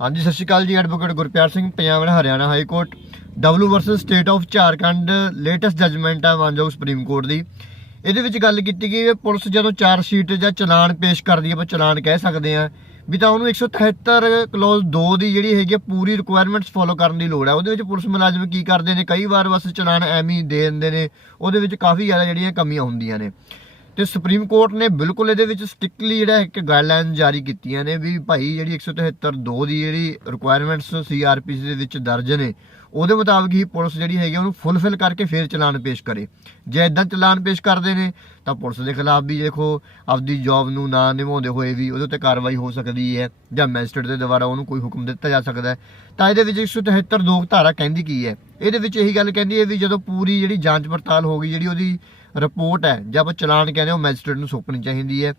ਹਾਂਜੀ ਸਤਿ ਸ਼੍ਰੀ ਅਕਾਲ ਜੀ advocate Gurpyar Singh Punjab and Haryana high court W versus state of Jharkhand latest judgment ਆ ਮਾਨਯੋਗ ਸੁਪਰੀਮ ਕੋਰਟ ਦੀ। ਇਹਦੇ ਵਿੱਚ ਗੱਲ ਕੀਤੀ ਗਈ ਹੈ ਪੁਲਿਸ ਜਦੋਂ ਚਾਰ ਸ਼ੀਟ ਜਾਂ ਚਲਾਨ ਪੇਸ਼ ਕਰਦੀ ਹੈ ਆਪਾਂ ਚਲਾਨ ਕਹਿ ਸਕਦੇ ਆ ਵੀ ਤਾਂ ਉਹਨੂੰ 173 ਕਲੋਜ਼ 2 ਦੀ ਜਿਹੜੀ ਹੈਗੀ ਆ, ਪੂਰੀ ਰਿਕੁਆਇਰਮੈਂਟਸ ਫੋਲੋ ਕਰਨ ਦੀ ਲੋੜ ਹੈ ਉਹਦੇ ਵਿੱਚ ਪੁਲਿਸ ਮੁਲਾਜ਼ਮ ਕੀ ਕਰਦੇ ਨੇ ਕਈ ਵਾਰ ਬਸ ਚਲਾਨ ਐਵੇਂ ਹੀ ਦੇ ਦਿੰਦੇ ਨੇ ਉਹਦੇ ਵਿੱਚ ਕਾਫੀ ਜ਼ਿਆਦਾ ਜਿਹੜੀਆਂ ਕਮੀਆਂ ਹੁੰਦੀਆਂ ਨੇ। ਤੇ ਸੁਪਰੀਮ ਕੋਰਟ ਨੇ ਬਿਲਕੁਲ ਇਹਦੇ ਵਿੱਚ ਸਟ੍ਰਿਕਟਲੀ ਜਿਹੜਾ ਇੱਕ ਗਾਈਡਲਾਈਨ ਜਾਰੀ ਕੀਤੀਆਂ ਨੇ ਵੀ ਭਾਈ ਜਿਹੜੀ 173 2 ਦੀ ਜਿਹੜੀ ਰਿਕੁਆਇਰਮੈਂਟਸ ਸੀਆਰਪੀਸੀ ਦੇ ਵਿੱਚ ਦਰਜ ਨੇ, ਉਹਦੇ ਮੁਤਾਬਕ ਹੀ ਪੁਲਿਸ ਜਿਹੜੀ ਹੈਗੀ ਆ ਉਹਨੂੰ ਫੁੱਲਫਿਲ ਕਰਕੇ ਫੇਰ ਚਲਾਨ ਪੇਸ਼ ਕਰੇ। ਜੇ ਇਦਾਂ ਚਲਾਨ ਪੇਸ਼ ਕਰਦੇ ਨੇ ਤਾਂ ਪੁਲਿਸ ਦੇ ਖਿਲਾਫ ਵੀ ਦੇਖੋ, ਆਪਦੀ ਜੌਬ ਨੂੰ ਨਾ ਨਿਭਾਉਂਦੇ ਹੋਏ ਵੀ ਉਹਦੇ ਉੱਤੇ ਕਾਰਵਾਈ ਹੋ ਸਕਦੀ ਹੈ ਜਾਂ ਮੈਜਿਸਟਰੇਟ ਦੇ ਦੁਆਰਾ ਉਹਨੂੰ ਕੋਈ ਹੁਕਮ ਦਿੱਤਾ ਜਾ ਸਕਦਾ ਹੈ। ਤਾਂ ਇਹਦੇ ਵਿੱਚ 173 ਦੋ ਧਾਰਾ ਕਹਿੰਦੀ ਕੀ ਹੈ? ਇਹਦੇ ਵਿੱਚ ਇਹੀ ਗੱਲ ਕਹਿੰਦੀ ਹੈ ਵੀ ਜਦੋਂ ਪੂਰੀ ਜਿਹੜੀ ਜਾਂਚ ਪੜਤਾਲ ਹੋ ਗਈ, ਜਿਹੜੀ ਉਹਦੀ ਰਿਪੋਰਟ ਹੈ, ਜਾਂ ਆਪਾਂ ਚਲਾਨ ਕਹਿੰਦੇ ਉਹ ਮੈਜਿਸਟਰੇਟ ਨੂੰ ਸੌਂਪਣੀ ਚਾਹੀਦੀ ਹੈ।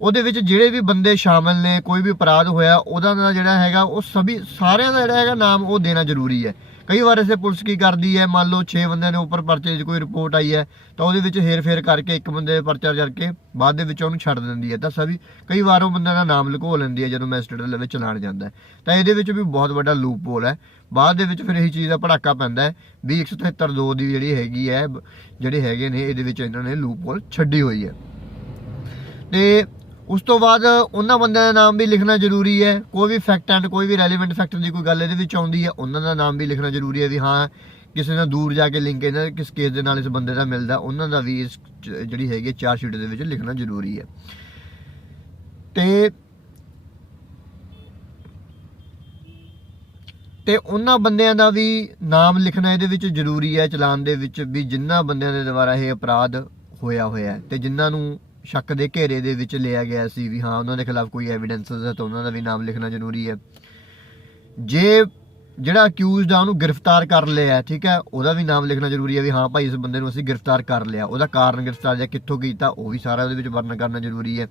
ਉਹਦੇ ਵਿੱਚ ਜਿਹੜੇ ਵੀ ਬੰਦੇ ਸ਼ਾਮਲ ਨੇ, ਕੋਈ ਵੀ ਅਪਰਾਧ ਹੋਇਆ, ਉਹਦਾ ਦਾ ਜਿਹੜਾ ਹੈਗਾ, ਉਹ ਸਭੀ ਸਾਰਿਆਂ ਦਾ ਜਿਹੜਾ ਹੈਗਾ ਨਾਮ ਉਹ ਦੇਣਾ ਜ਼ਰੂਰੀ ਹੈ। ਕਈ ਵਾਰ ਇਸੇ ਪੁਲਿਸ ਕੀ ਕਰਦੀ ਹੈ, ਮੰਨ ਲਓ 6 ਬੰਦਿਆਂ ਦੇ ਉੱਪਰ ਪਰਚੇ 'ਚ ਕੋਈ ਰਿਪੋਰਟ ਆਈ ਹੈ, ਤਾਂ ਉਹਦੇ ਵਿੱਚ ਹੇਰ-ਫੇਰ ਕਰਕੇ ਇੱਕ ਬੰਦੇ ਦਾ ਪਰਚਾ ਕਰਕੇ ਬਾਅਦ ਦੇ ਵਿੱਚ ਉਹਨੂੰ ਛੱਡ ਦਿੰਦੀ ਹੈ। ਤਾਂ ਸਭੀ ਕਈ ਵਾਰ ਉਹ ਬੰਦੇ ਦਾ ਨਾਮ ਲੁਕੋ ਲੈਂਦੀ ਹੈ ਜਦੋਂ ਮੈਜਿਸਟਰੇਟ ਦੇ ਵਿੱਚ ਚਲਾਨ ਜਾਂਦਾ ਤਾਂ ਇਹਦੇ ਵਿੱਚ ਵੀ ਬਹੁਤ ਵੱਡਾ ਲੂਪ ਹੋਲ ਹੈ। ਬਾਅਦ ਦੇ ਵਿੱਚ ਫਿਰ ਇਹੀ ਚੀਜ਼ ਦਾ ਭੜਾਕਾ ਪੈਂਦਾ ਹੈ ਵੀ 173 2 ਦੀ ਜਿਹੜੀ ਹੈਗੀ ਹੈ ਬ- ਜਿਹੜੇ ਹੈਗੇ ਨੇ, ਇਹਦੇ ਵਿੱਚ ਇਹਨਾਂ ਨੇ ਲੂਪ ਹੋਲ ਛੱਡੀ ਹੋਈ ਹੈ। ਤੇ ਉਸ ਤੋਂ ਬਾਅਦ ਉਹਨਾਂ ਬੰਦਿਆਂ ਦਾ ਨਾਮ ਵੀ ਲਿਖਣਾ ਜ਼ਰੂਰੀ ਹੈ। ਕੋਈ ਵੀ ਫੈਕਟ ਐਂਡ ਕੋਈ ਵੀ ਰੈਲੇਵੈਂਟ ਫੈਕਟ ਦੀ ਕੋਈ ਗੱਲ ਇਹਦੇ ਵਿੱਚ ਆਉਂਦੀ ਹੈ, ਉਹਨਾਂ ਦਾ ਨਾਮ ਵੀ ਲਿਖਣਾ ਜ਼ਰੂਰੀ ਹੈ ਵੀ ਹਾਂ, ਕਿਸੇ ਨਾਲ ਦੂਰ ਜਾ ਕੇ ਲਿੰਕ ਇਹਨਾਂ ਕਿਸ ਕੇਸ ਦੇ ਨਾਲ ਇਸ ਬੰਦੇ ਦਾ ਮਿਲਦਾ, ਉਹਨਾਂ ਦਾ ਵੀ ਇਸ ਚ- ਜਿਹੜੀ ਹੈਗੀ ਹੈ ਚਾਰ ਸ਼ੀਟ ਦੇ ਵਿੱਚ ਲਿਖਣਾ ਜ਼ਰੂਰੀ ਹੈ। ਤੇ ਤੇ ਉਹਨਾਂ ਬੰਦਿਆਂ ਦਾ ਵੀ ਨਾਮ ਲਿਖਣਾ ਇਹਦੇ ਵਿੱਚ ਜ਼ਰੂਰੀ ਹੈ, ਚਲਾਨ ਦੇ ਵਿੱਚ ਵੀ ਜਿਨ੍ਹਾਂ ਬੰਦਿਆਂ ਦੇ ਦੁਆਰਾ ਇਹ ਅਪਰਾਧ ਹੋਇਆ ਹੋਇਆ ਹੈ ਤੇ ਜਿਨ੍ਹਾਂ ਨੂੰ ਸ਼ੱਕ ਦੇ ਘੇਰੇ ਦੇ ਵਿੱਚ ਲਿਆ ਗਿਆ ਸੀ ਵੀ ਹਾਂ, ਉਹਨਾਂ ਦੇ ਖਿਲਾਫ ਕੋਈ ਐਵੀਡੈਂਸਸ ਹੈ ਤਾਂ ਉਹਨਾਂ ਦਾ ਵੀ ਨਾਮ ਲਿਖਣਾ ਜ਼ਰੂਰੀ ਹੈ। ਜੇ ਜਿਹੜਾ ਅਕਿਊਜ਼ਡ ਆ, ਉਹਨੂੰ ਗ੍ਰਿਫਤਾਰ ਕਰ ਲਿਆ, ਠੀਕ ਹੈ, ਉਹਦਾ ਵੀ ਨਾਮ ਲਿਖਣਾ ਜ਼ਰੂਰੀ ਹੈ ਵੀ ਹਾਂ, ਭਾਈ ਇਸ ਬੰਦੇ ਨੂੰ ਅਸੀਂ ਗ੍ਰਿਫਤਾਰ ਕਰ ਲਿਆ। ਉਹਦਾ ਕਾਰਨ ਗ੍ਰਿਫਤਾਰ ਜਾਂ ਕਿੱਥੋਂ ਕੀਤਾ, ਉਹ ਵੀ ਸਾਰਾ ਉਹਦੇ ਵਿੱਚ ਵਰਣਨ ਕਰਨਾ ਜ਼ਰੂਰੀ ਹੈ।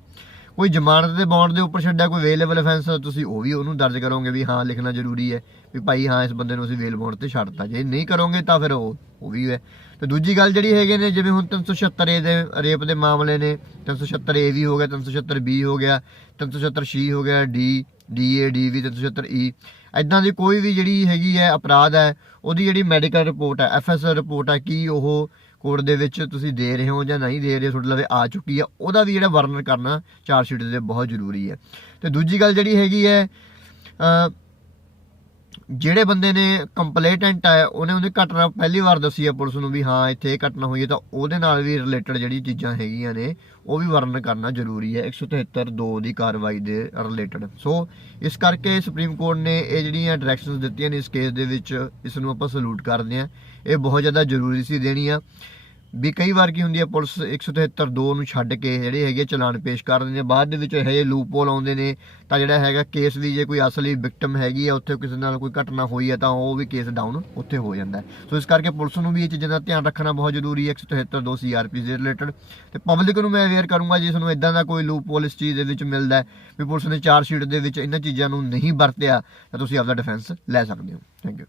ਕੋਈ ਜ਼ਮਾਨਤ ਦੇ ਬੌਂਡ ਦੇ ਉੱਪਰ ਛੱਡਿਆ, ਕੋਈ ਵੇਲੇਬਲ ਅਫੈਂਸ ਤੁਸੀਂ ਉਹ ਵੀ ਉਹਨੂੰ ਦਰਜ ਕਰੋਗੇ ਵੀ ਹਾਂ, ਲਿਖਣਾ ਜ਼ਰੂਰੀ ਹੈ ਵੀ ਭਾਈ ਹਾਂ, ਇਸ ਬੰਦੇ ਨੂੰ ਅਸੀਂ ਵੇਲ ਬੌਂਡ ਤੇ ਛੱਡਤਾ। ਜੇ ਨਹੀਂ ਕਰੋਗੇ ਤਾਂ ਫਿਰ ਉਹ ਉਹ ਵੀ ਹੈ। ਤੇ ਦੂਜੀ ਗੱਲ ਜਿਹੜੀ ਹੈਗੇ ਨੇ, ਜਿਵੇਂ ਹੁਣ 376 ਏ ਦੇ ਰੇਪ ਦੇ ਮਾਮਲੇ ਨੇ 376 ਏ ਵੀ ਹੋ ਗਿਆ 376 ਬੀ ਹੋ ਗਿਆ 376 ਸੀ ਹੋ ਗਿਆ, D D A, D V 376 E. ਐਦਾਂ ਦੀ ਕੋਈ ਵੀ ਜਿਹੜੀ ਹੈਗੀ ਹੈ ਅਪਰਾਧ ਹੈ, ਉਹਦੀ ਜਿਹੜੀ ਮੈਡੀਕਲ ਰਿਪੋਰਟ ਹੈ ਐਫਐਸ ਰਿਪੋਰਟ ਹੈ, ਕੀ ਉਹ ਕੋਰਟ ਦੇ ਵਿੱਚ ਤੁਸੀਂ ਦੇ ਰਹੇ ਹੋ ਜਾਂ ਨਹੀਂ ਦੇ ਰਹੇ ਤੁਹਾਡੇ ਲਵੇ ਆ ਚੁੱਕੀ ਆ, ਉਹਦਾ ਵੀ ਜਿਹੜਾ ਵਰਣਨ ਕਰਨਾ ਚਾਰ ਸ਼ੀਟ ਦੇ ਬਹੁਤ ਜ਼ਰੂਰੀ ਹੈ। ਤੇ ਦੂਜੀ ਗੱਲ ਜਿਹੜੀ ਹੈਗੀ ਹੈ ਜਿਹੜੇ ਬੰਦੇ ਨੇ ਕੰਪਲੇਂਟੈਂਟ ਹੈ ਉਹਨੇ ਉਹਦੀ ਘਟਨਾ ਪਹਿਲੀ ਵਾਰ ਦੱਸੀ ਹੈ ਪੁਲਿਸ ਨੂੰ ਵੀ ਹਾਂ, ਇੱਥੇ ਇਹ ਘਟਨਾ ਹੋਈ ਹੈ, ਤਾਂ ਉਹਦੇ ਨਾਲ ਵੀ ਰਿਲੇਟਡ ਜਿਹੜੀ ਚੀਜ਼ਾਂ ਹੈਗੀਆਂ ਨੇ, ਉਹ ਵੀ ਵਰਣਨ ਕਰਨਾ ਜ਼ਰੂਰੀ ਹੈ 173 2 ਦੀ ਕਾਰਵਾਈ ਦੇ ਰਿਲੇਟਡ ਸੋ ਇਸ ਕਰਕੇ ਸੁਪਰੀਮ ਕੋਰਟ ਨੇ ਇਹ ਜਿਹੜੀਆਂ ਡਾਇਰੈਕਸ਼ਨਸ ਦਿੱਤੀਆਂ ਨੇ ਇਸ ਕੇਸ ਦੇ ਵਿੱਚ, ਇਸ ਨੂੰ ਆਪਾਂ ਸਲੂਟ ਕਰਦੇ ਹਾਂ। ਇਹ ਬਹੁਤ ਜ਼ਿਆਦਾ ਜ਼ਰੂਰੀ ਸੀ ਦੇਣੀ ਆ। ਵੀ ਕਈ ਵਾਰ ਕੀ ਹੁੰਦੀ ਹੈ ਪੁਲਿਸ 173 2 ਨੂੰ ਛੱਡ ਕੇ ਜਿਹੜੇ ਹੈਗੇ ਚਲਾਨ ਪੇਸ਼ ਕਰ ਦਿੰਦੇ ਨੇ ਬਾਅਦ ਦੇ ਵਿੱਚ ਇਹ ਲੂਪ ਹੋਲ ਆਉਂਦੇ ਨੇ, ਤਾਂ ਜਿਹੜਾ ਹੈਗਾ ਕੇਸ ਵੀ ਜੇ ਕੋਈ ਅਸਲੀ ਵਿਕਟਮ ਹੈਗੀ ਹੈ ਉੱਥੇ ਕਿਸੇ ਨਾਲ ਕੋਈ ਘਟਨਾ ਹੋਈ ਹੈ ਤਾਂ ਉਹ ਵੀ ਕੇਸ ਡਾਊਨ ਉੱਥੇ ਹੋ ਜਾਂਦਾ ਸੋ ਇਸ ਕਰਕੇ ਪੁਲਿਸ ਨੂੰ ਵੀ ਇਹ ਚੀਜ਼ਾਂ ਦਾ ਧਿਆਨ ਰੱਖਣਾ ਬਹੁਤ ਜ਼ਰੂਰੀ ਹੈ 173 2 ਸੀਆਰਪੀ ਦੇ ਰਿਲੇਟਡ ਤੇ ਪਬਲਿਕ ਨੂੰ ਮੈਂ ਅਵੇਅਰ ਕਰੂੰਗਾ ਜੇ ਤੁਹਾਨੂੰ ਇਦਾਂ ਦਾ ਕੋਈ ਲੂਪਹੋਲ ਇਸ ਚੀਜ਼ ਦੇ ਵਿੱਚ ਮਿਲਦਾ ਵੀ ਪੁਲਿਸ ਨੇ ਚਾਰ ਸ਼ੀਟ ਦੇ ਵਿੱਚ ਇਹਨਾਂ ਚੀਜ਼ਾਂ ਨੂੰ ਨਹੀਂ ਵਰਤਿਆ, ਤਾਂ ਤੁਸੀਂ ਆਪਦਾ ਡਿਫੈਂਸ ਲੈ ਸਕਦੇ ਹੋ। Thank you